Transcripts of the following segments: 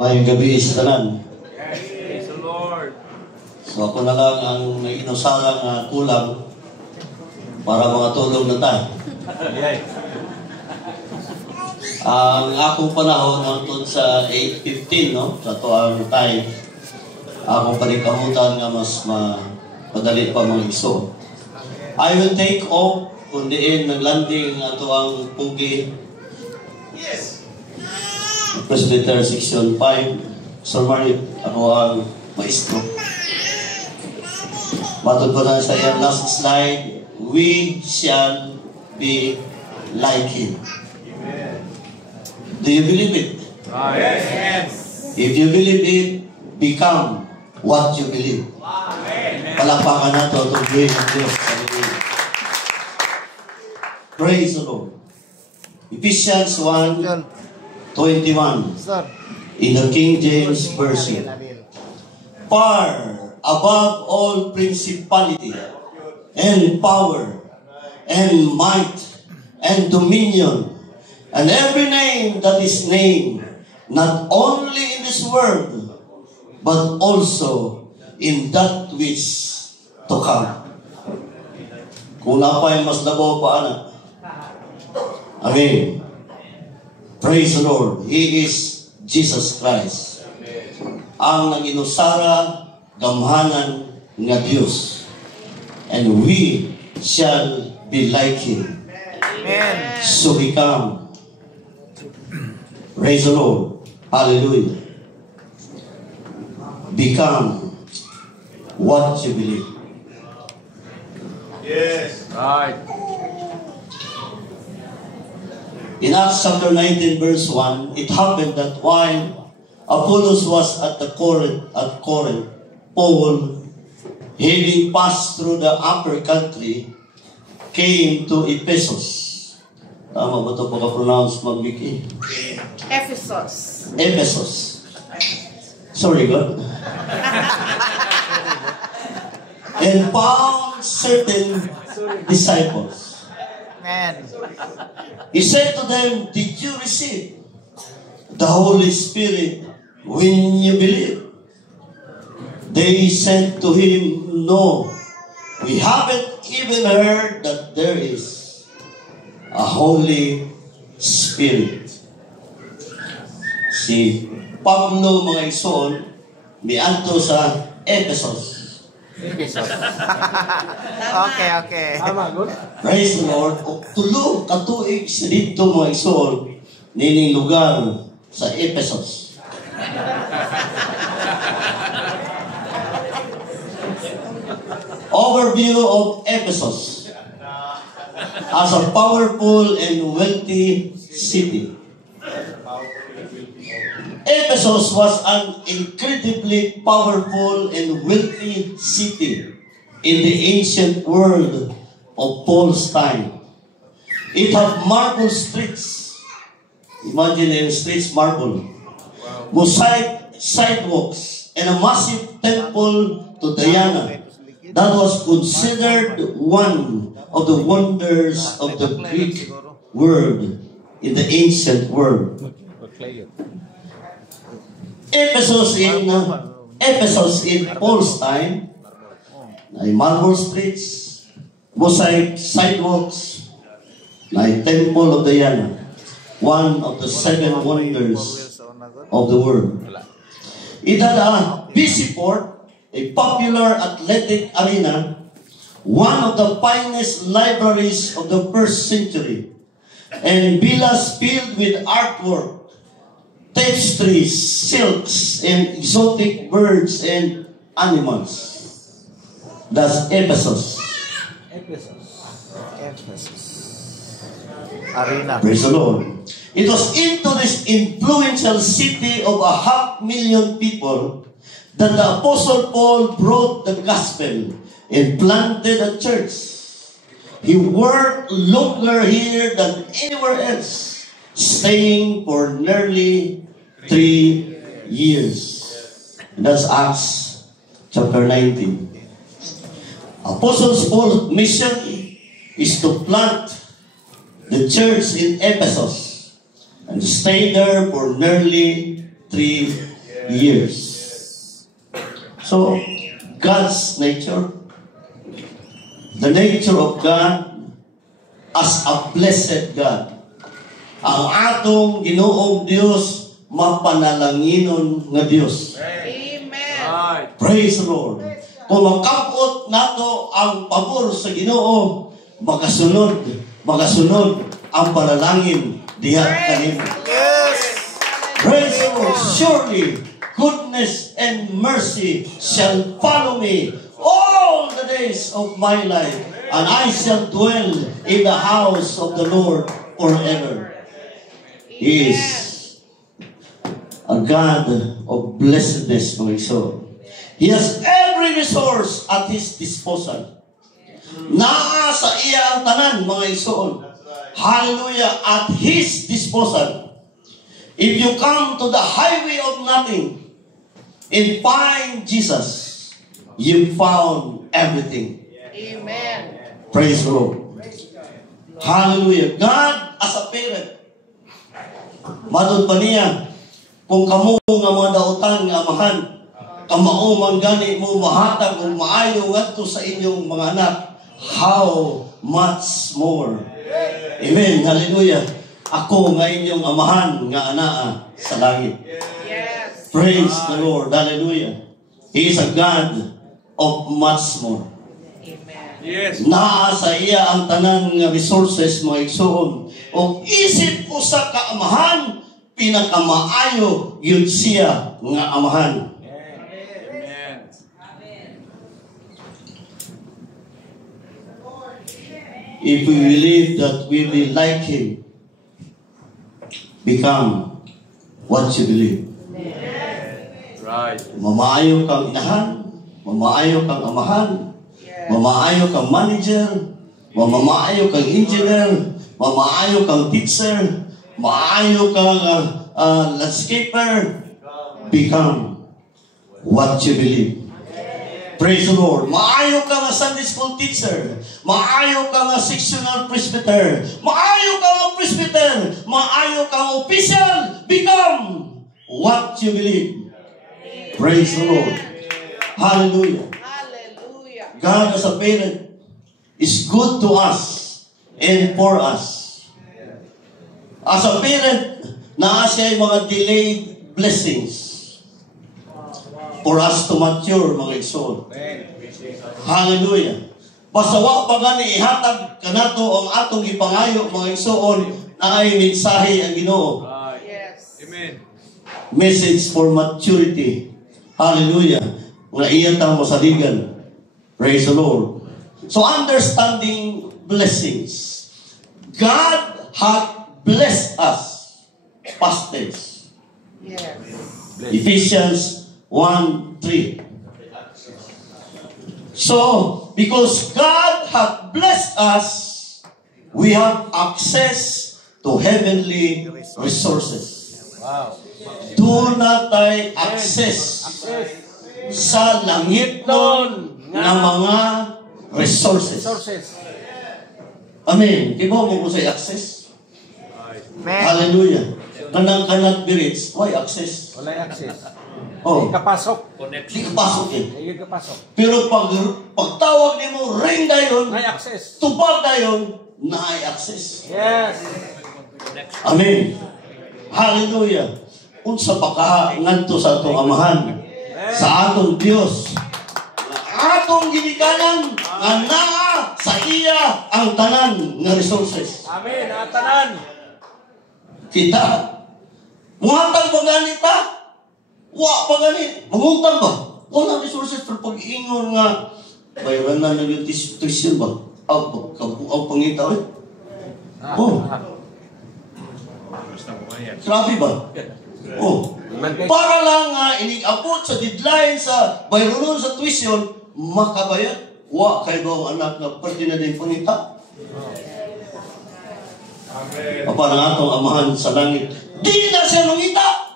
Ngayong gabi sa tanan. Praise the Lord. So ako na lang ang may inusarang kulang para mga tulong na tayo. Ang akong panahon hangtod sa 8:15, no? Sa tuang time, akong panikamutan nga mas madali pa mga iso. I will take off kung diin ng landing ato ang pugi. Yes. Presbyter Section 5. So Mario, ako ang maestro. Matod ko na sa iyang last slide. We shall be like Him. Do you believe it? Yes. If you believe it, become what you believe. Palakpakan na ito itong buhay ng Diyos. Praise the Lord. Ephesians 1:21 in the King James Version. Far above all principality and power and might and dominion and every name that is named, not only in this world, but also in that which to come. Kung napay mas labaw pa, anak. Amen. Praise the Lord. He is Jesus Christ. Ang naginusara gamhanan nga Dios. And we shall be like Him. Amen. So become. Praise the Lord. Hallelujah. Become what you believe. Yes. Right. In Acts chapter 19 verse 1, it happened that while Apollos was at Corinth, Paul, having passed through the upper country, came to Ephesus. Tama ba ito pagka-pronounce, Mag-Vicky? Ephesus. Ephesus. Sorry, God. And found certain disciples. Amen. He said to them, did you receive the Holy Spirit when you believe? They said to him, no, we haven't even heard that there is a Holy Spirit. Si Pablo, mga igsoon, miadto sa Ephesus. Okay. Tama, good. Praise the Lord. O tulo katuig sa dito mga igsoon nining lugar sa Ephesus. Overview of Ephesus as a powerful and wealthy city. Ephesus was an incredibly powerful and wealthy city in the ancient world of Paul's time. It had marble streets. Imagine the streets marble. Mosaic sidewalks and a massive temple to Diana that was considered one of the wonders of the Greek world in the ancient world. Ephesus in Paul's time, ay marble streets, mosaic sidewalks, ay temple of Diana, one of the 7 wonders of the world. It had a busy port, a popular athletic arena, one of the finest libraries of the first century, and villas filled with artwork, tapestries, silks, and exotic birds and animals. That's Ephesus. Arena. Praise the Lord. It was into this influential city of 500,000 people that the Apostle Paul brought the gospel and planted a church. He worked longer here than anywhere else, staying for nearly 3 years. And that's Acts chapter 19. Apostle Paul's mission is to plant the church in Ephesus and stay there for nearly years. So, God's nature, the nature of God as a blessed God. Ang atong Ginoong Dios mapanalanginon nga Dios. Amen. Praise the Lord. Kung makapot nato ang pabor sa Ginoo, magasunod ang panalangin diha kanimo. Yes. Praise the Lord. Surely goodness and mercy shall follow me all the days of my life, and I shall dwell in the house of the Lord forever. He is a God of blessedness, my soul. He has every resource at His disposal. Naa sa iya ang tanan, mga igsoon. Hallelujah, at His disposal. If you come to the highway of nothing and find Jesus, you found everything. Amen. Praise the Lord. Hallelujah. God as a parent, madod pa niya, kung kamo nga mga dautan nga amahan, kamao man gani mo mahatag o maayo ngadto sa inyong mga anak, how much more. Amen. Hallelujah. Ako nga inyong amahan nga anaa sa langit. Yes. Praise the Lord. Hallelujah. He is a God of much more. Amen. Yes. Naa sa iya ang tanan nga resources, mga igsoon. O isip ko sa kaamahan, pinakamaayo yun siya nga amahan. Amen. If we believe that we will like Him, become what you believe. Right. Mamaayo kang inahan, mamaayo kang amahan, mamaayo kang manager, mamaayo kang engineer, mamaayo kang teacher, maayo kang landscaper, become what you believe. Praise the Lord. Maayo ka nga Sunday school teacher, maayo ka nga sectional presbyter, maayo ka nga presbyter, maayo ka nga official, become what you believe. Praise the Lord. Hallelujah. Hallelujah. God as a parent is good to us and for us. As a parent, naa siya yung mga delayed blessings for us to mature, mga igsoon. Hallelujah. Basta wa pa gani ihatag kanato ang atong gipangayo, mga igsoon, na ay mensahe ang Ginoo. Right. Yes. Amen. Message for maturity. Hallelujah. Nga iyan tang masaligan. Praise the Lord. So understanding blessings. God had blessed us. Past tense. Yes. Ephesians 1:3. So, because God had blessed us, we have access to heavenly resources. Wow. Doon na tayo access sa langit nun na mga resources. Amen. Di ba mo sa access? Amen. Hallelujah. Kanang cannot be reached. Why access? Wala access. Oh, Kapasok. di ka pasok eh. Ayun kapasok. Pero pagtawag ni mo, ring dayon, May access. tupag dayon, na-ay access. Yes. Amen. Hallelujah. Unsa pa ka ngadto sa atong amahan, sa atong Dios, na atong ginikanan, nga naa sa iya ang tanan nga resources. Amen. Atanan. Kita, muhatag ba ganit ta? Wa pa ganit. Mangutang ba? Wala resources for pag-ingon nga bayaran na lang yung tuition ba? Ang pangita eh. Oh. Grabe ba? Oh. Para lang nga inig-abot sa deadline sa bayronon sa tuition, makabayad. Wa kay ba ang anak na pwede na din pangita? Apa ng atong amahan sa langit? Di na siya nungita!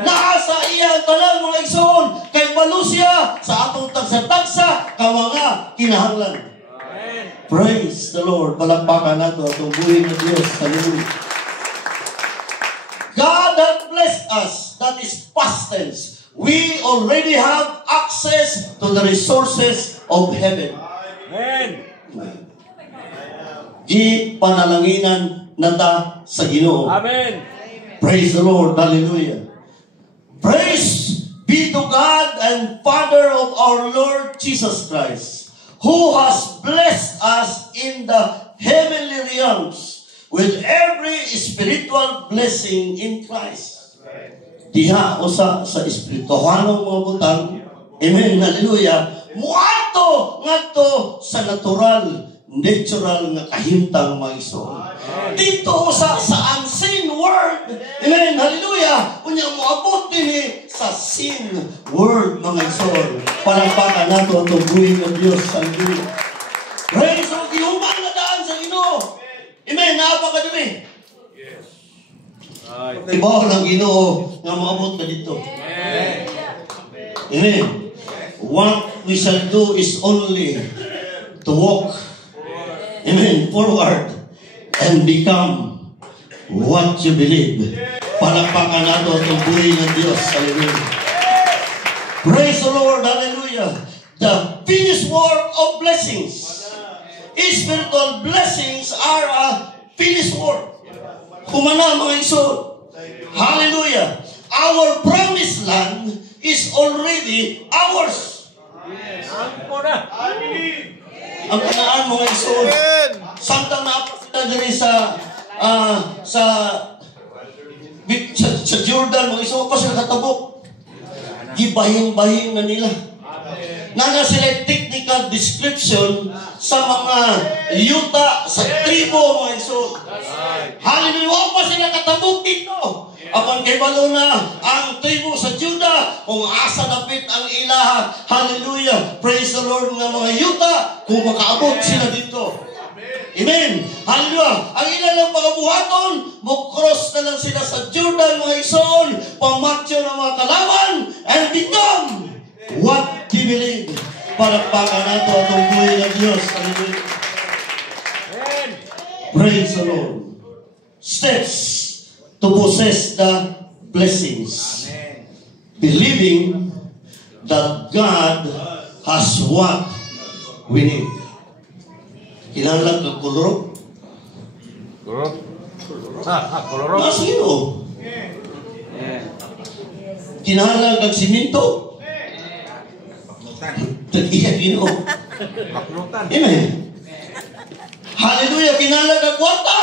Naasa iya ang tanan, mga igsoon, kay balo siya sa atong tagsa-tagsa ka mga kinahanglan. Praise the Lord. Palakpakan nato atong buhay na Diyos. Hallelujah. God has blessed us that is past tense. We already have access to the resources of heaven. Amen. Ipanalanginan nata sa Ginoo. Amen. Praise the Lord. Hallelujah. Praise be to God and Father of our Lord Jesus Christ, who has blessed us in the heavenly realms with every spiritual blessing in Christ. Diha o sa espirituhanong mga butang. Amen. Hallelujah. Muato ngadto sa natural nga kahimtang mga iso. Dito sa unseen world. Amen. Hallelujah. Unya moabot din sa sin world mga iso. Palakpakan nato ang tubuhin ng Diyos. Hallelujah. Praise o gihuman na daan sa Ginoo. Amen. Napakadumi. Yes. Ibaw ng Ginoo nga moabot na dito. Amen. Amen. What we shall do is only to walk, amen, forward and become what you believe. Palakpakan nato ang buhay ng Diyos. Hallelujah. Praise the Lord. Hallelujah. The finished work of blessings. Spiritual blessings are a finished work. Humana mga isod. Hallelujah. Our promised land is already ours. Ang ko na. Ang kanaan mga isod. Amen. Samtang napasila din sa Jordan, mga isod pa sila katabok. Gibahing-bahing na nila. Nana sila technical description sa mga yuta, sa tribo, mga isod. Hallelujah, pa sila katabok dito. Apan kay balo na ang tribo sa Juda, kung asa dapit ang ilaha. Hallelujah. Praise the Lord nga mga yuta, kung makaabot sila dito. Amen. Hallelujah. Ang ilang pagabuhaton, mukros na lang sila sa Jordan, mga ison, pamatyo ng mga kalaban, and become what they believe. Palakpakan nato atong buhay ng Diyos. Hallelujah. Praise the Lord. Steps to possess the blessings. Amen. Believing that God has what we need. Kinahanglan ka kuloro? Kuloro. Kuloro. Masino? Kinahanglan ka siminto? Tagiya Ginoo. Maklutan. Amen. Hallelujah. Kinahanglan ka kwarta?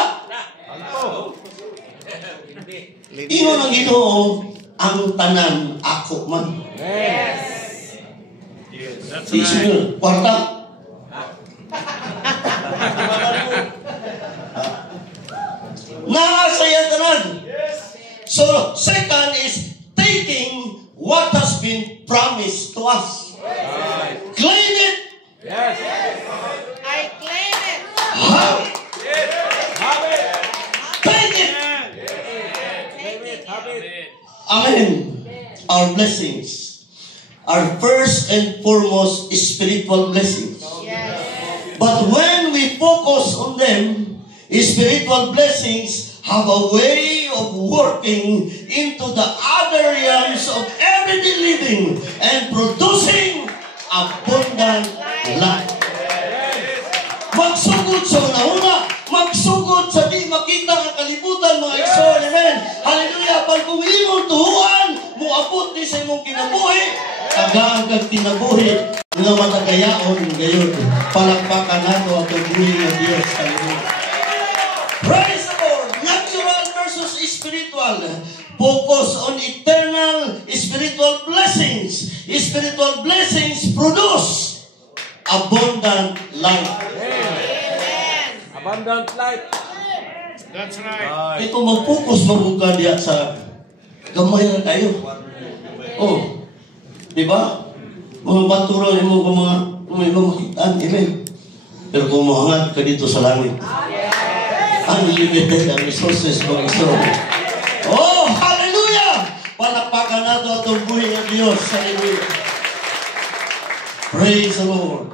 Ingon ang Ginoo, ang tanan ako man. Yes. That's Isunod, kwarta. Nakasaya tanan. So, second is taking what has been promised to us. Claim it. Yes. I claim it. Have it. Have it. Take it. Take it. Have it. Amen. Our blessings are first and foremost spiritual blessings. Yes. But when we focus on them, spiritual blessings have a way of working into the other realms of everyday living and producing abundant life. Magsugod sa una-una, magsugod sa di makita ang kalibutan, mga igsoon. Amen. Hallelujah. Pag kung imong tuhuan, muabot ni sa imong kinabuhi, tagaan kag kinabuhi nga matagayaon gayon. Palakpakan nato ang tubuhi ng Diyos. Hallelujah. Praise the Lord. Natural versus spiritual. Focus on eternal spiritual blessings. Spiritual blessings produce abundant life. Amen. Abundant life. That's right. Ito mag-focus mabuka diya sa gamay na tayo. Oh. Di ba? Mga batura mo mga makitaan. Amen. Pero kung mahangat ka dito sa langit, unlimited ang resources mo iso. Oh, hallelujah! Palakpakan nato ang buhay ng Diyos. Hallelujah. Praise the Lord.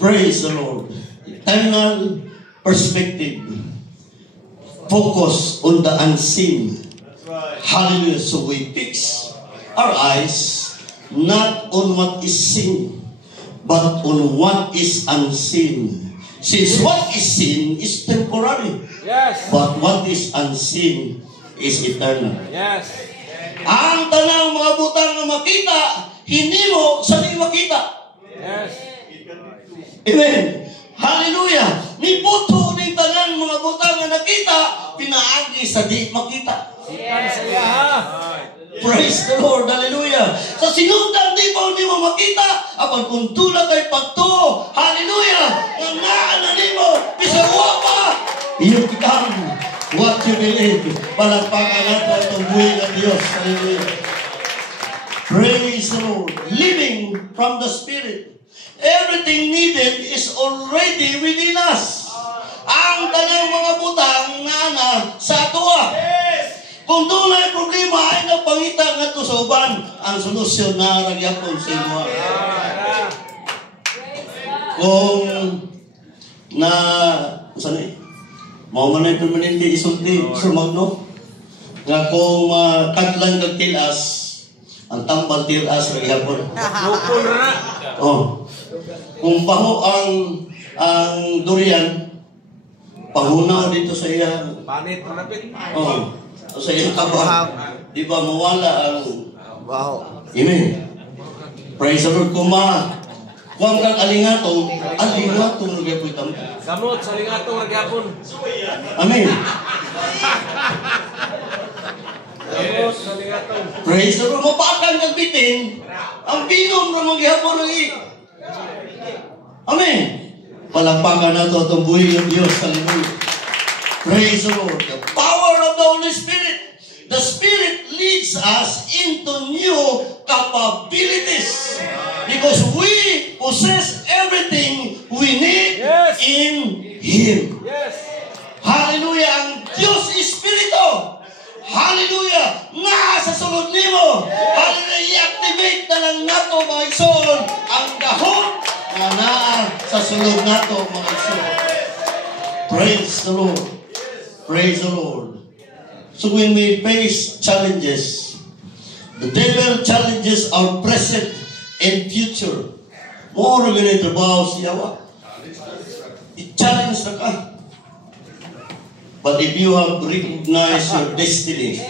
Praise the Lord. Eternal perspective. Focus on the unseen. Hallelujah. So we fix our eyes not on what is seen, but on what is unseen. Since what is seen is temporary, Yes. but what is unseen is eternal. Yes. Ang tanang mga butang na makita, hindi mo sa di makita. Yes. Amen. Hallelujah. Ni puto ni tanang mga butang na nakita, pinaagi sa di makita. Ikan saya ha. Praise the Lord. Hallelujah. Sa sinundan di mo ni mo makita, apan kung tula kay pagtuo. Hallelujah. Ang naanan mo, bisawa pa. You become what you believe. Palagpakan nato itong buhay ng Diyos. Hallelujah. Praise the Lord. Living from the Spirit. Everything needed is already within us. Ang tanang mga butang na sa atua. Kung doon ay problema ay napangita nga ito sa uban, ang solusyon na ragyapon sa inyo. Kung na, saan eh? Mao man ay permanente isulti sa magno. Nga kung kadlang kag tilas, ang tambal tilas ragyapon. Lupol na. Oh. Kung baho ang durian, pahunaw dito sa iya. Panit malapit. Oh. Sa iyong kabahan, di ba mawala ang Wow. Amen. Praise the Lord. Kung kang alingatong nagya po itang. Gamot sa lingatong ragyapon. Amen. Gamot sa lingatong. Praise the Lord. Mapakan kang bitin, ang binom na magyapon ng Amen. Palakpakan na ito itong buhay ng Diyos. Hallelujah. Praise the Lord. The power of the Holy Spirit. The Spirit leads us into new capabilities. Because we possess everything we need Yes. in Him. Yes. Hallelujah. Ang Diyos Espiritu. Hallelujah. Nasa sulod nimo. Hallelujah. I-activate na lang nato mga igsoon ang gahon na naa sa sulod nato mga igsoon. Praise the Lord. Praise the Lord. So when we face challenges, the devil challenges our present and future. More than ito ba siya wa? I-challenge na ka. But if you have recognized your destiny,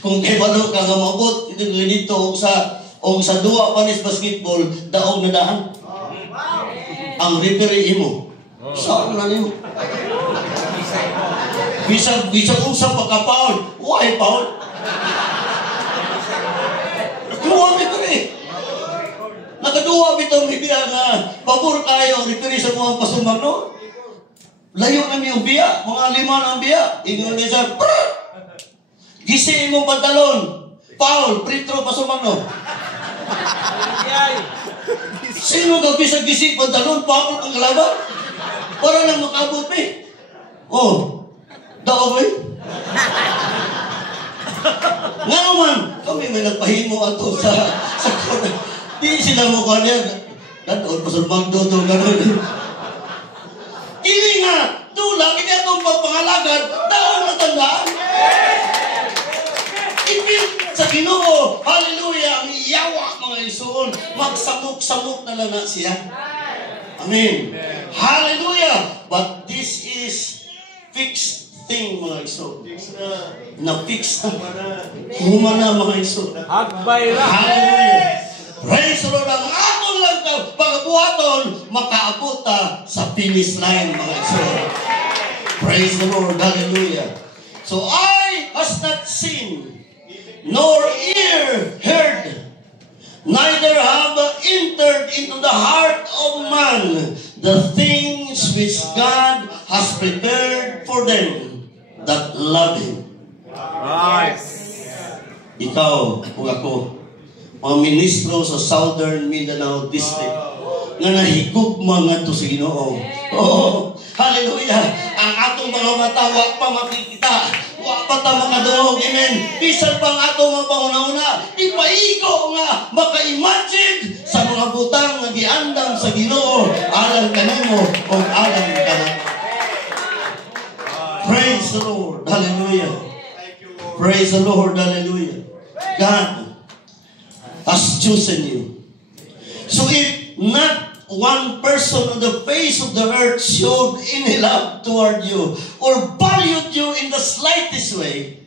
kung kebalo ka nga mabot, ito ganito, o sa duwa panis basketball, daog na daan. Ang referee mo, saan na niyo? Bisag usap pagka-foul. Why foul? Duwa referee. Nakaduwa bitong biya nga pabor kayo ang referee sa mga pasumag, no? Layo na yung biya, mga 5 na ang biya. Ingon niya sa, gisi mong pantalon, foul, free throw, pasumag, no? Sino ka bisag-gisi pantalon, foul ang kalaban? Para lang makabot, eh. Oh, daw ba, eh? Nga naman, kami may nagpahimo ato sa corner. Di sila mo kanya, ganoon, pasulbag doon, ganoon. Kini nga, dula, kini atong pagpangalagad, daon na tandaan. Ipil sa Ginoo, hallelujah, ang iyawa mga isuon, magsamok-samok na lang na siya. Amen. Hallelujah. But this is fixed thing mga isuon. Na-fix na. Humana mga isuon. Hagbay ra. Hallelujah. Praise the Lord. Ang atong lang pagbuhaton, makaabot sa finish line, mga isuon. Praise the Lord. Hallelujah. So, eye has not seen, nor ear heard, neither have entered into the heart of man the things which God has prepared for them that love Him. Right. Ikaw, kung ako, mga ministro sa Southern Mindanao District, nga nahigugma nga ito sa Ginoo. Oh, hallelujah! Ang atong mga mata, wa pa makikita, wa pa ta makaduhog, amen? Bisan pa ang atong mga pangunahuna, ipaigo nga, maka-imagine sa mga butang nga giandam sa Ginoo, alang kanimo o alang kanimo. Praise the Lord. Hallelujah. Praise the Lord. Hallelujah. God has chosen you. So if not one person on the face of the earth showed any love toward you or valued you in the slightest way,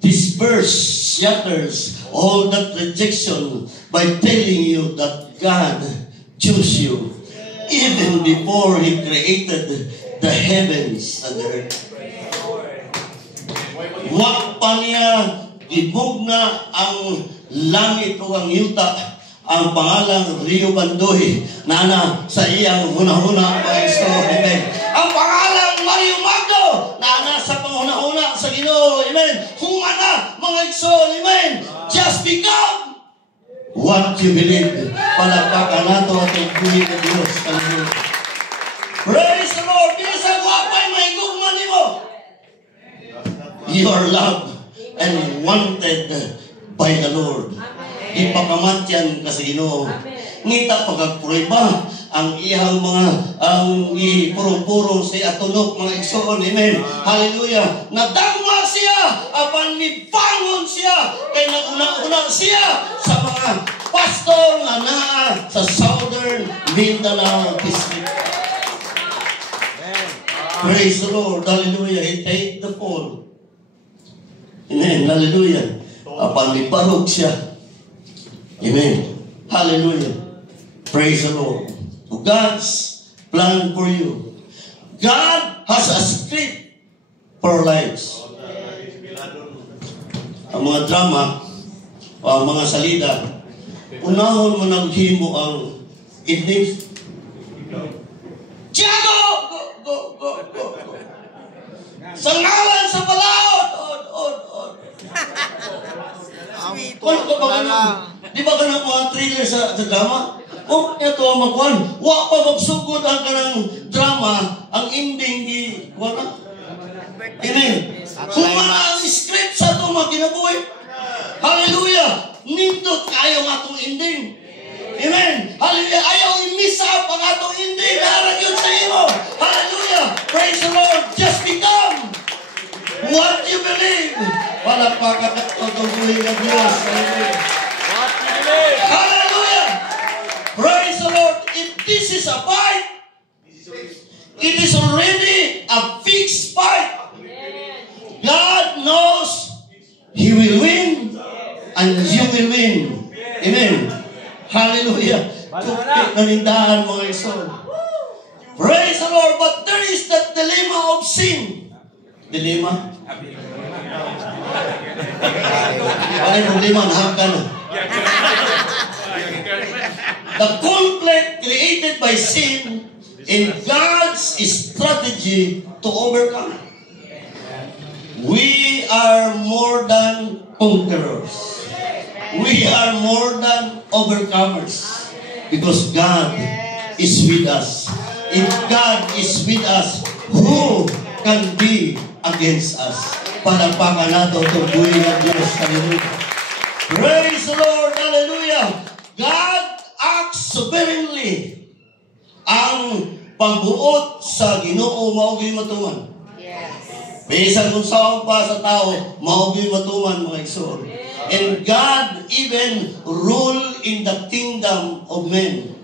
this verse shatters all that rejection by telling you that God chose you even before He created the heavens and the earth. Wa pa niya gibugna ang langit o ang yuta ang pangalang Rio Bandoy na sa iyang hunahuna mga Iso. Amen. Ang pangalang Mario Magdo na sa panghuna-huna sa Ginoo. Amen. Humana mga Iso. Amen. Just become what you believe. Palagpakan nato at iguhin ng Diyos. Praise the Lord. Binisag wapay mahigugman nimo. You are loved and wanted by the Lord. Ipakamatyan ka sa Ginoo. Ngita pagagprueba ang iyang mga ang ipurong-purong sa atunok mga igsoon. Amen. Hallelujah. Nadangwa siya apan mibangon siya kay naguna-una siya sa mga pastor nga naa sa Southern Mindanao District. Praise the Lord. Hallelujah. He take the fall. Amen. Hallelujah. Apan mibarog siya. Amen. Hallelujah. Praise the Lord. So God's plan for you. God has a script for our lives. Ang mga drama o ang mga salida, unahon mo naghimo ang evening. Tiago! Go! Sa ngalan sa balaod! Od. Sweet. Di ba ka ng mga thriller sa drama? O, ito ang magkuhan. Wa pa magsugod ang kanang drama, ang ending di, wala. Amen. Kung ang script sa ito magkinabuhi. Hallelujah. Nindot kayo nga itong ending. Amen. Hallelujah. Ayaw i-miss up ang atong ending. Narag yun sa iyo. Hallelujah. Praise the Lord. Just become what you believe. Palagpakan at pagkabuhin ng Diyos. Hallelujah. Praise the Lord. If this is a fight, it is already a fixed fight. God knows He will win and you will win. Amen. Hallelujah. Tupit na nindahan mga iso. Praise the Lord. But there is that dilemma of sin. Dilemma? Ano yung problema? Nahagkan na. The conflict created by sin in God's strategy to overcome. We are more than conquerors. We are more than overcomers. Because God is with us. If God is with us, who can be against us? Panapakan nato itong buhay ng Diyos. Hallelujah. Praise the Lord. Hallelujah. God acts sovereignly. Ang pagbuot sa Ginoo maugay matuman. Bisan kung saan pa sa tao, maugay matuman mga igsoon. And God even rule in the kingdom of men.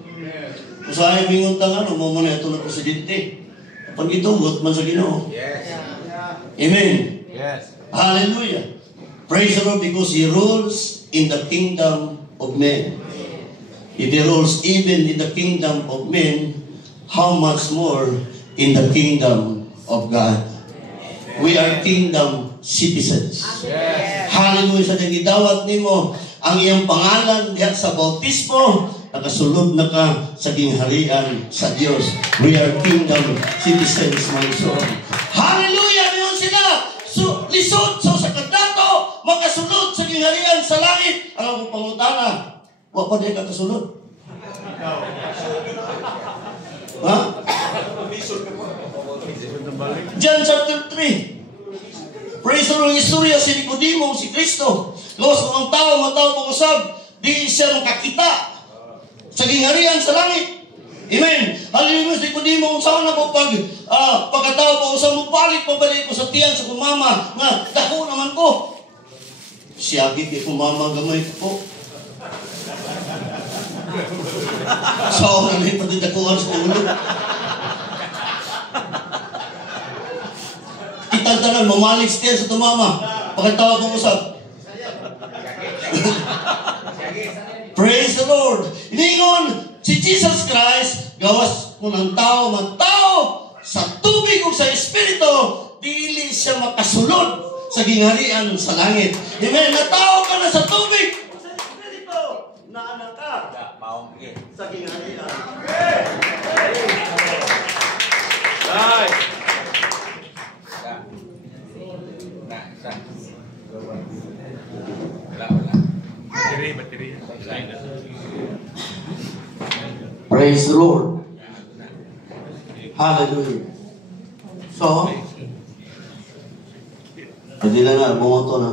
Kung saan bingon tang ano, mamuna ito na presidente. Pag itugot man sa Ginoo. Amen. Yes. Hallelujah. Praise the Lord because He rules in the kingdom of men. If He rules even in the kingdom of men, how much more in the kingdom of God? We are kingdom citizens. Yes. Hallelujah. Sa nagidawat nimo ang iyang pangalan diha sa bautismo, nakasulod na ka sa gingharian sa Dios. We are kingdom citizens, my son. Hallelujah! Ngayon sila lisod sa kadato, makasulod sa gingharian sa langit. Ang akong pangutana, wa pa din kakasulod. Ha? John chapter 3. Praise the Lord. Istorya si Nicodemo, si Kristo. Lawas kung ang tao, matao pag-usab, di siya makakita sa gingharian sa langit. Amen. Hallelujah. Si Nicodemo, kung saan na po pagkatao pag-usab mo, pabalik ko sa tiyan sa kumama, nga dako naman ko. Siyagi kay kumama gamay ko. So, nalay pati dakuhan sa ulo. Itantanan, mamalik siya sa tumama. Pakitawa kong usap. Praise the Lord. Iningon, si Jesus Christ, gawas mo ng tao, sa tubig o sa Espiritu, dili siya makasulod sa gingharian sa langit. Amen. Natao ka na sa tubig o sa Espiritu, na anak ka sa gingharian. Right. Bateri. Praise the Lord. Hallelujah. So, pwede na bumoto na.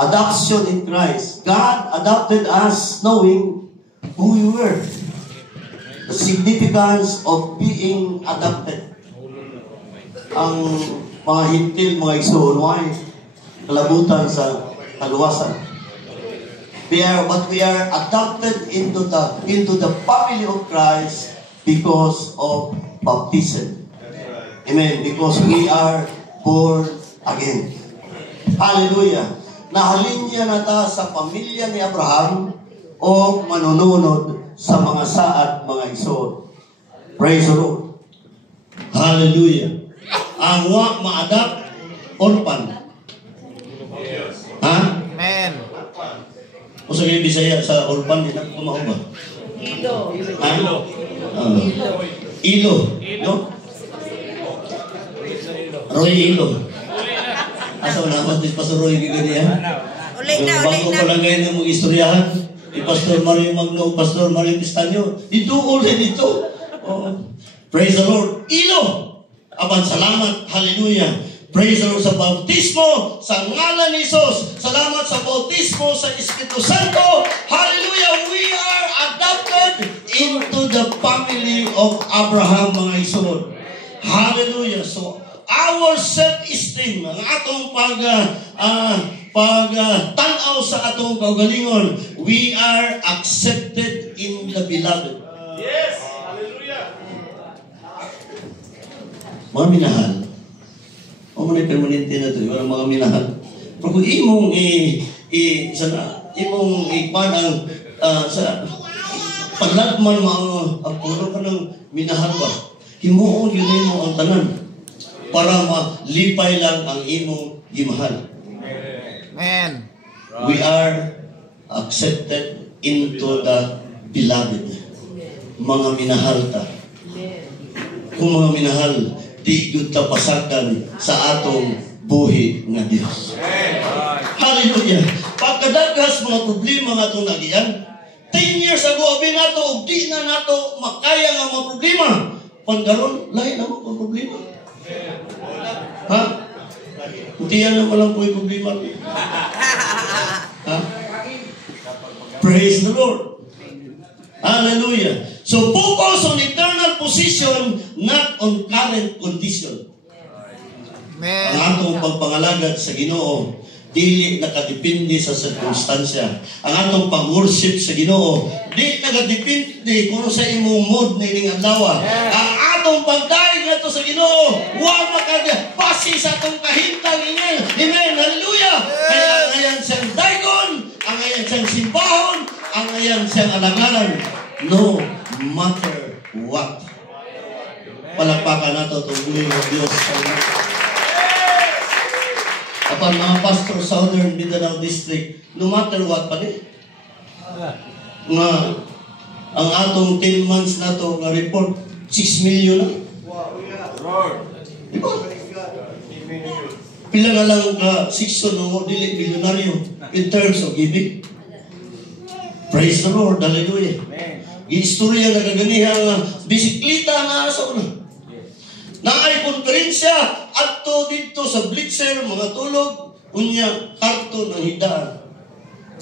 Adoption in Christ. God adopted us knowing who we were. The significance of being adopted. Ang mga hintil, mga igsoon, kalabutan sa kaluwasan. We are adopted into the family of Christ because of baptism. Amen. Because we are born again. Hallelujah. Nahalin niya na ta sa pamilya ni Abraham o manununod sa mga saad, mga igsoon. Praise the Lord. Hallelujah. Ang ma-adapt, orphan. Ha? Amen. O sa kayo Bisaya, sa orphan, di na kumao ba? Ilo. Ha? Ilo. No? Roy Ilo. Asa na ako, Pastor Roy, giganihan? Ulit na. Bago ko lang kayo na mong istoryahan, ni Pastor Mario Magno, Pastor Mario Pistanyo, dito ulit dito. Oh. Praise the Lord. Ilo. Aban, salamat. Hallelujah. Praise the Lord sa bautismo, sa ngalan ni Jesus. Salamat sa bautismo, sa Espiritu Santo. Hallelujah! We are adopted into the family of Abraham, mga isunod. Hallelujah! So, our self-esteem, ang atong tanaw sa atong kaugalingon, we are accepted in the beloved. Yes. Hallelujah. Mga minahal, o manay permanente na ito, yung mga minahal. Pero kung imong ikpan ang sa paglagman mo ang puno ka ng minahal ba, himuon yun mo ang tanan para malipay lang ang imong gimahal. Amen. We are accepted into the beloved. Mga minahal ta. Kung mga minahal, di yun tapasakan sa atong buhi nga Diyos. Hallelujah. Pagkadagas mga problema nga itong nagiyan, 10 years ago, abi nato, o di na nato makaya nga mga problema. Pagkaroon, lahi na mga problema. Ha? Utiyan na walang po yung problema. Ha? Praise the Lord. Hallelujah. So focus on eternal position, not on current condition. Amen. Ang atong pagpangalagad sa Ginoo, dili nakadepende sa sirkunstansya. Ang atong pag-worship sa Ginoo, di nakadepende kung sa imong mood na ining adlaw. Ang atong pagdaig nato sa Ginoo, wa makadepasi sa atong kahintang ingen. Amen. Hallelujah. Kaya ang ayan siyang daigon, ang ayan siyang simbahon, ang ayan siyang alagaran. No matter what. Palakpakan nato itong buhay ng Diyos. Apan mga pastor Southern Mindanao District, no matter what pa ni. Nga, ang atong 10 months na to nga report, 6 million na. Diba? Pila na lang ka section ng dili milyonaryo in terms of giving. Praise the Lord. Hallelujah. Giistorya na kaganihan nga bisikleta na sa una. Naay konferensya adto dito sa Blitzer, mga tulog, unya karton ng hidaan.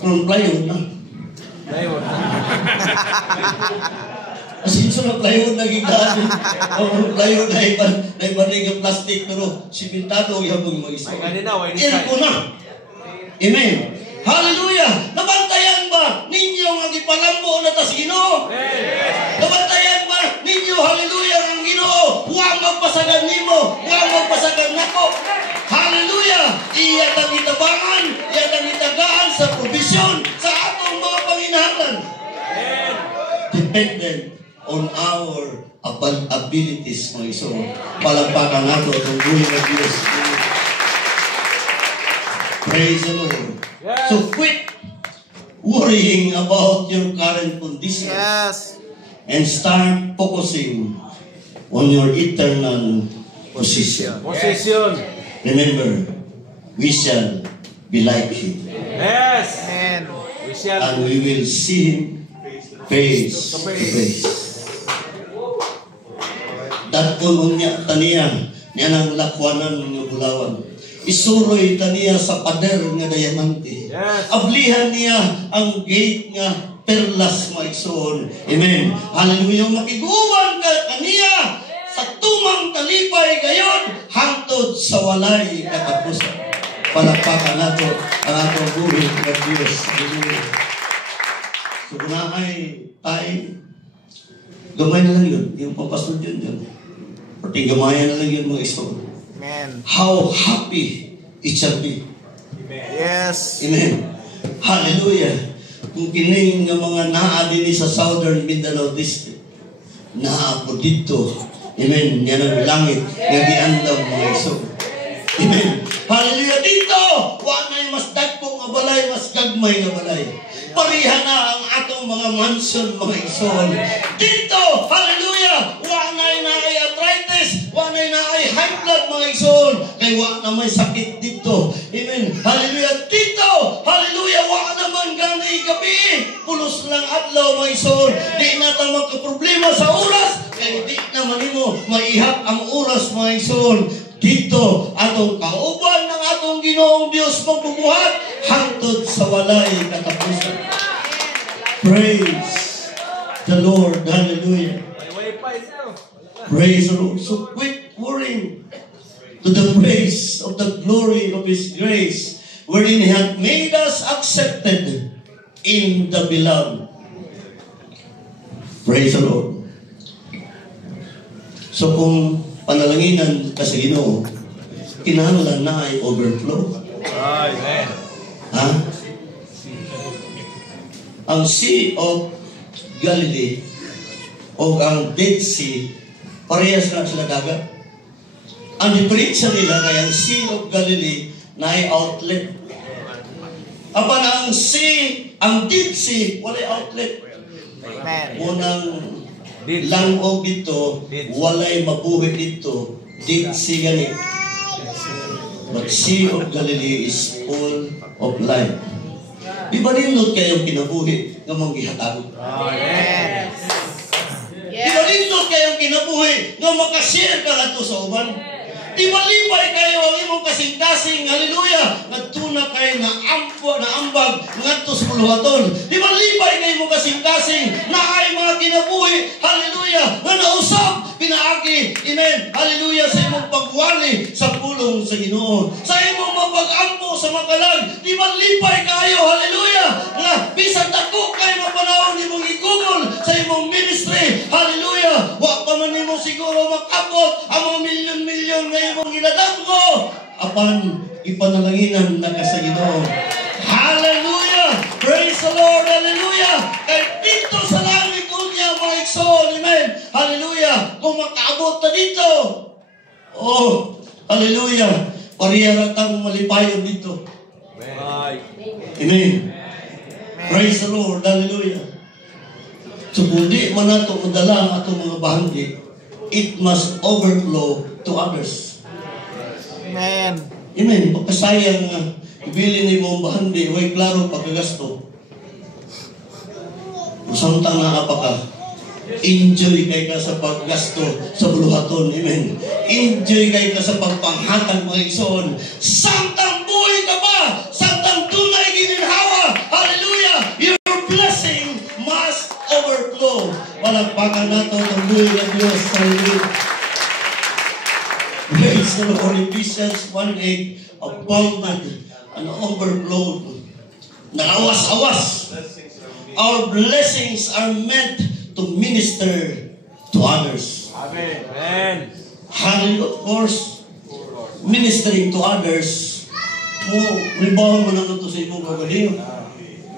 Kung plywood na. Plywood. Asinso na plywood na hidaan. O plywood na ibanig ang plastic pero simentado yung habang mag-isa. Ay, kanina, why Aircon na. Amen. Hallelujah. Nabantayan ba ninyo ang ipalambo na tas Ginoo? Nabantayan ba ninyo, hallelujah, ang Ginoo? Huwag magpasagan nimo, huwag magpasagan nako. Hallelujah. Iya ang itabangan, iya ang itagaan sa provision sa atong mga panginahalan. Dependent on our abilities, mga iso. Palagpakan nato itong buhay ng Diyos. Praise the Lord. So quit worrying about your current condition. Yes. And start focusing on your eternal position. Position. Remember, we shall be like Him. Yes. Amen. We shall. And we will see Him face to face. Datkon unya taniya niya ng lakwanan ng bulawan. Isuroy taniya sa pader nga diamante. Yes. Ablihan niya ang gate nga perlas maigsoon. Amen. Hallelujah. Makiguban ka kaniya sa tumang talipay gayon hangtod sa walay katapusan. Palakpakan nato ang atong buhay ng Diyos. Hallelujah. So kunaay tayo, gamay na lang yun. Yung papasod yun. Pati gamayan na lang yun mga iso. Amen. How happy it shall be. Yes. Amen. Hallelujah. Kung kining nga mga naa din sa Southern Mindanao District, naa po dito. Amen. Yan ang langit nga giandam mga iso. Amen. Hallelujah. Dito, wanay mas dagkong nga balay, mas gagmay nga balay. Parihan na ang atong mga mansion, mga ison. Dito, hallelujah, wanay na ay arthritis, wanay na ay high blood, mga ison. Kaya wala na may sakit dito. Amen. Hallelujah. Dito, hallelujah, wala naman ganay gabi. Pulos lang adlaw, mga ison. Di na ta magkaproblema sa oras. Kaya di naman mo maihap ang oras, mga ison. Dito, atong kauban ng atong Ginoong Diyos magbubuhat hangtod sa walay katapusan. Praise the Lord. Hallelujah. Praise the Lord. So quit worrying to the praise of the glory of His grace, wherein He hath made us accepted in the beloved. Praise the Lord. So kung panalanginan ka sa Ginoo, kinahanglan na ay overflow. Amen. Ha? Ang Sea of Galilee o ang Dead Sea, parehas na sila dagat. Ang diferensya nila kay ang Sea of Galilee na ay outlet. Apan ang Dead Sea, walay outlet. Amen. Unang langog dito, walay mabuhi dito, Dead Sea ganit. But Sea of Galilee is full of life. Di ba nindot kayong kinabuhi ng mga gihatag? Amen. Di ba nindot kayong kinabuhi ng makashare ka nga sa uban? Di ba lipay kayo ang imong kasing-kasing, hallelujah, nagtuna kayo na ambag ngadto sa buluhaton. Di ba lipay kayo imong kasing-kasing na ay mga kinabuhi, hallelujah, nga nausap, pinaagi, amen, hallelujah, sa imong pagwali sa pulong sa Ginoo, sa imong mapag-ampo sa makalag. Di ba lipay kayo, hallelujah, nga bisan dako kayo mapanahon imong igugol sa imong ministry, hallelujah, wa pa man nimo siguro makabot ang mga milyon-milyon nga imong ginadanggo, apan ipanalaginan na ka sa Ginoo. Hallelujah! Praise the Lord! Hallelujah! Kaya dito sa langit unya mga igsoon, amen! Hallelujah! Kung makaabot na dito, oh, hallelujah! Pariharatang malipayon dito. Amen! Praise the Lord! Hallelujah! So kung di man nato madala ang atong mga bahandi, it must overflow to others. Amen. Amen. Pagkasayang ibili ni mong bahandi, huwag klaro pagkagasto. Samtang na ka, enjoy kay ka sa paggasto sa buluhaton. Amen. Enjoy kay ka sa pagpanghatag mga igsoon. Samtang buhay ka pa, samtang tunay gininhawa, hallelujah, your blessing must overflow. Palagpakan nato ang buhay ng Diyos. Hallelujah. Praise the Lord. Ephesians 1:8, abounded and overflowed. Nakawas-awas. Our blessings are meant to minister to others. Amen. Hallelujah. Of course, ministering to others, mo, ribawon mo na ito sa imong kagaling.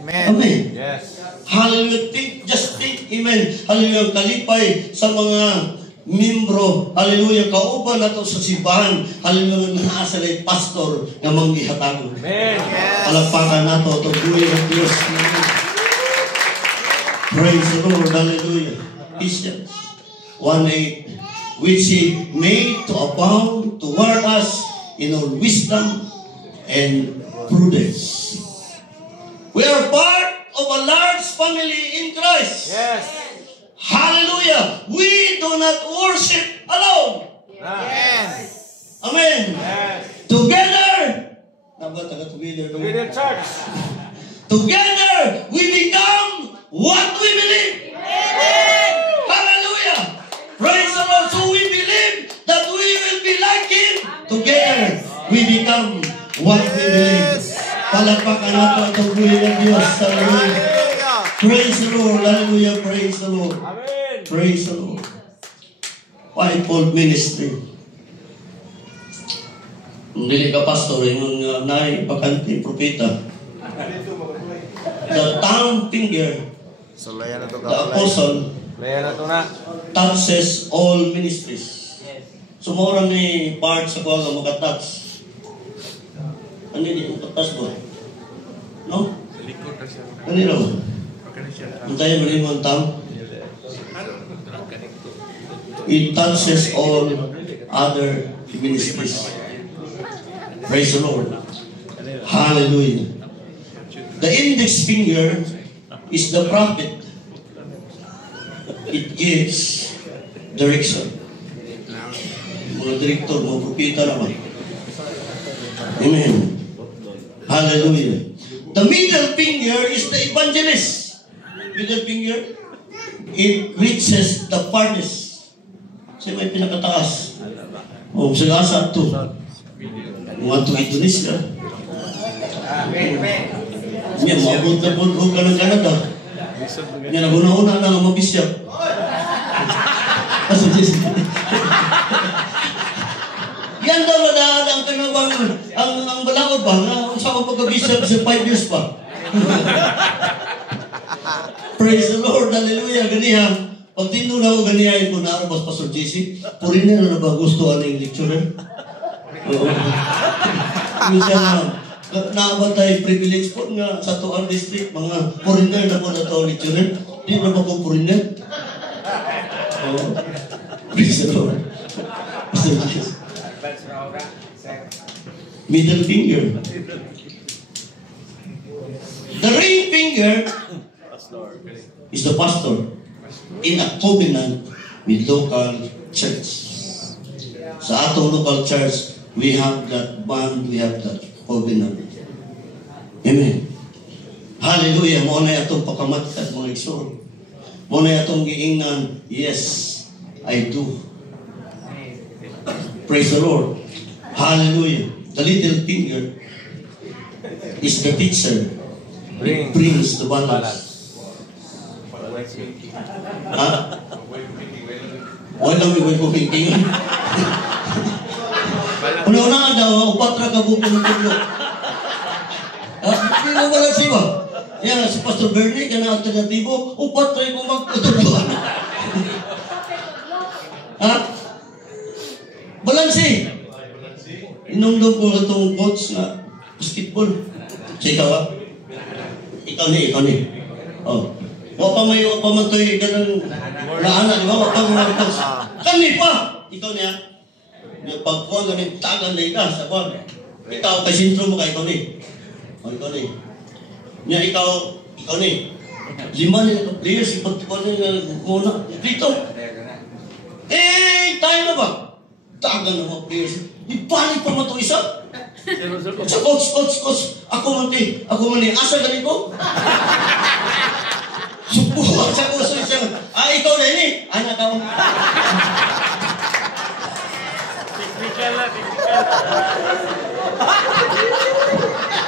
Amen. Amen. Yes. Hallelujah. Just think, amen. Hallelujah. Kalipay sa mga membro. Hallelujah. Kauban na ito sa simbahan. Hallelujah. Naasalay pastor na manggihatago. Amen. Palagpakan na ito. Tubuhin ng Diyos. Praise the Lord. Hallelujah. Christians 1:8, which He made to abound toward us in all wisdom and prudence. We are part of a large family in Christ. Yes. Hallelujah. We do not worship alone. Yes. Amen. Yes. Together. Together. To the church. Together we become what we believe. Hallelujah. Praise the Lord. So we believe that we will be like Him. Together we become what we believe. Palakpakan natin ang tungkulin ng Diyos. Hallelujah. Praise the Lord. Hallelujah. Praise the Lord. Amen. Praise the Lord. Fivefold ministry. Hindi ka pastor, yung naay bakante, propeta. The tongue finger, So, layan na to the apostle, Layan na to na. touches all ministries. So, maurang ni part sa kuha nga makatouch. Ano hindi makatouch mo? No? Likod na siya. Kanino? Okay na siya. Antayin mo rin mo ang tongue. It touches all other ministries. Praise the Lord. Hallelujah. The index finger is the prophet. It gives direction. Mga direktor, mga propeta naman. Amen. Hallelujah. The middle finger is the evangelist. Middle finger, it reaches the farthest. Kasi may pinakataas. O, sagasa ito. Mga to Indonesia. Niya, mabot na po ka ng Canada. Niya, naguna-una na ang mabisyap. Yan daw madaan ang kanabang, ang balaod ba, na sa pagkabisyap sa 5 years pa. Praise the Lord, hallelujah, ganihan. Pag tinuna ko ganihan ko na mas Pastor JC, puri na ba gusto ang lecturer? Oo. Minsan nabatay privilege po nga sa Tuang District, mga foreigner na po na ito lecturer. Di na ba kong foreigner? Oo. Praise the Lord. Pastor JC. Middle finger. The ring finger is the pastor in a covenant with local church. Sa atong local church, we have that bond, we have that covenant. Amen. Hallelujah. Mo na atong pakamatkat mga igsoon. Mo na atong giingnan, yes, I do. Praise the Lord. Hallelujah. The little finger is the teacher. It brings the balance. Ha? Wala may way kumiting. Una-una daw, upatra ka buko ng tulo. Hindi mo wala siya. Yan, si Pastor Bernie, yan ang alternatibo, upatra ko magtutulo. Ha? Balansi. Inundog ko itong coach na basketball. Sa ikaw ha? Ikaw ni. Oh. Wapa man to'y ganun laana, di ba? Wapa man coach. Kani pa! Ikaw niya. Pagkuha ganin, tagan na ika sa kwan. Ikaw, kay sintro mo ka, ikaw ni. O, ikaw ni. Niya, ikaw ni. 5 nila players, ipat ko na muna. Dito. Tayo na ba? Tagan na mga players. Ibalik pa mo ito isa. Sa coach. Ako man ni. Asa ganito? Subuhan sa puso siya. Ikaw na ini. Anak ka mo. Technical.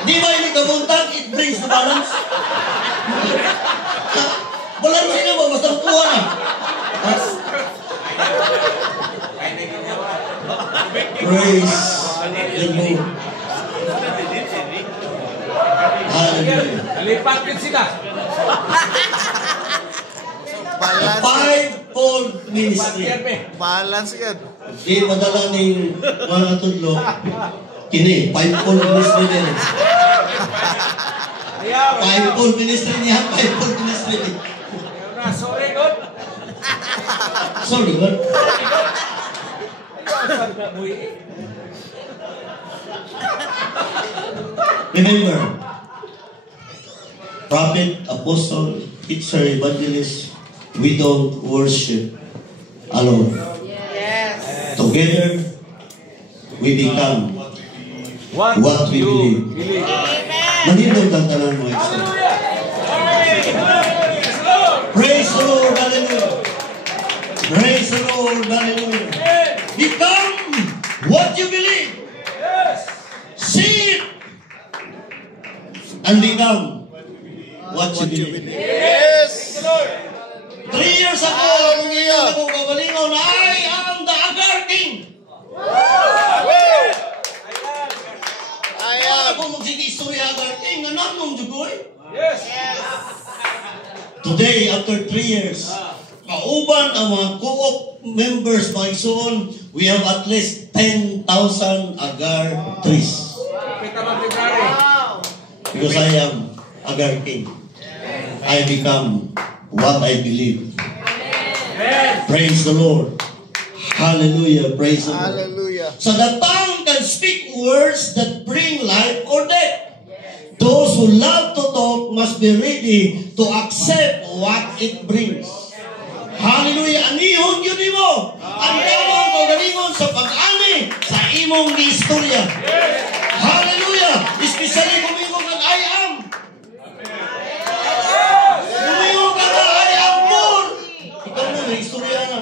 Di ba ini kabuntag, it brings the balance? Balance niya ba? Basta kuha na. Praise the Lord. Hallelujah. Lipat din sila. Balance. Fivefold ministry. Balance yun. Di madala ni mga tudlo. Kini, fivefold ministry din. Fivefold ministry niya, fivefold ministry din. Sorry, God. Sorry, what? Remember, prophet, apostle, teacher, evangelist, we don't worship alone. Yes. Together, we become what we believe. Manindog ang tanan mo, Isa. Praise the Lord, hallelujah. Praise the Lord, hallelujah. Become what you believe. See it and become what you believe. Yes! 3 years ago, kung iyon ako kagalingon, I am the Agar King. Ako magsige istorya Agar King, nananong jugoy. Today, after 3 years, kauban ang mga co-op members, mga igsoon, we have at least 10,000 agar trees. Wow. Because I am Agar King. I become what I believe. Praise the Lord. Hallelujah. Praise the Lord. Hallelujah. So the tongue can speak words that bring life or death. Those who love to talk must be ready to accept what it brings. Hallelujah. Anihon yun mo. Ang damang kagalingon sa pag-ani sa imong istorya. Hallelujah. Especially kumingong ang I am. Kumingong ka na I am more. Ikaw na may istorya na.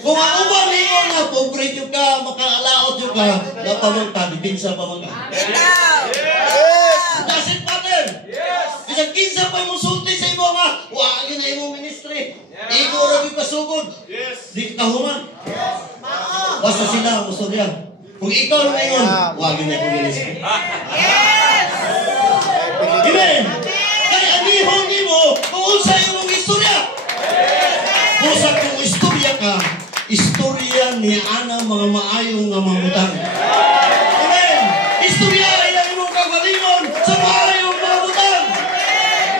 Kung ang ubang lingon na, pobre yung ka, makaalaot yung ka, napamang ka, bibinsa pa mga. Ikaw. Does it matter? Bisag kinsa pa mong sulti sa imo nga, wagi na imong ministry. Ikaw rin pasugod. Di kahuman. Basta sila, gusto niya. Kung ikaw na ngayon, wagi na imong ministry. Yes. Amen. Kaya anihon nimo kung unsa imong istorya. Kung sa kung istorya ka, istorya ni ana mga maayong nga mamutang. Amen. Istorya ay ang imong kagalingon sa maayong mamutang.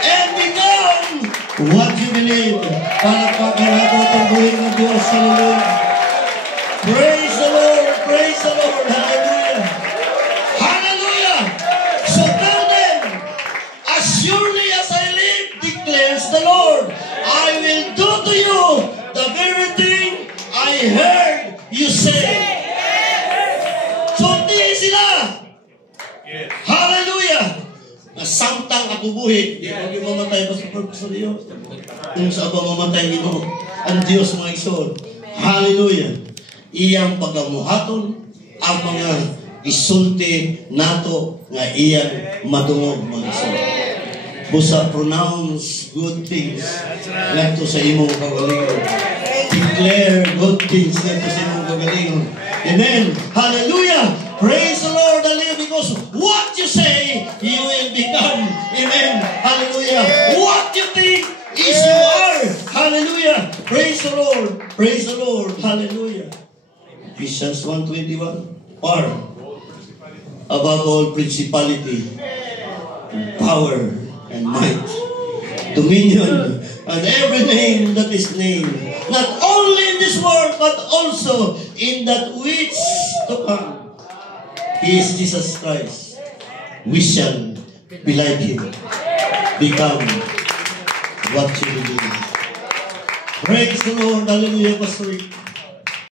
And become what you believe. Palakpakan natin ang buhay ng Diyos. Hallelujah. Praise the Lord. Praise the Lord. Hallelujah. Hallelujah. So tell them, as surely as I live, declares the Lord, I will do to you the very thing I heard you say. So di sila. Hallelujah. Nasamtang ako buhi. Di ba yung mamatay pa sa purpose ng Diyos? Kung sa ba mamatay nito, ang Diyos mga isod. Hallelujah. Iyang pagamuhaton ang mga isulti nato nga iyang madungog mga isod. Busa pronounce good things ngadto sa imong kagalingon. Declare good things ngadto sa imong kagalingon. Amen. Hallelujah. Praise the Lord. Hallelujah. Because what you say, you will become. Amen. Hallelujah. What you think is you are. Hallelujah. Praise the Lord. Praise the Lord. Hallelujah. Ephesians 1:21. Or above all principality, power, and might, dominion, and every name that is named, not only in this world, but also in that which to come. He is Jesus Christ. We shall be like Him. Become what you believe. Praise the Lord. Hallelujah, Pastor Rick.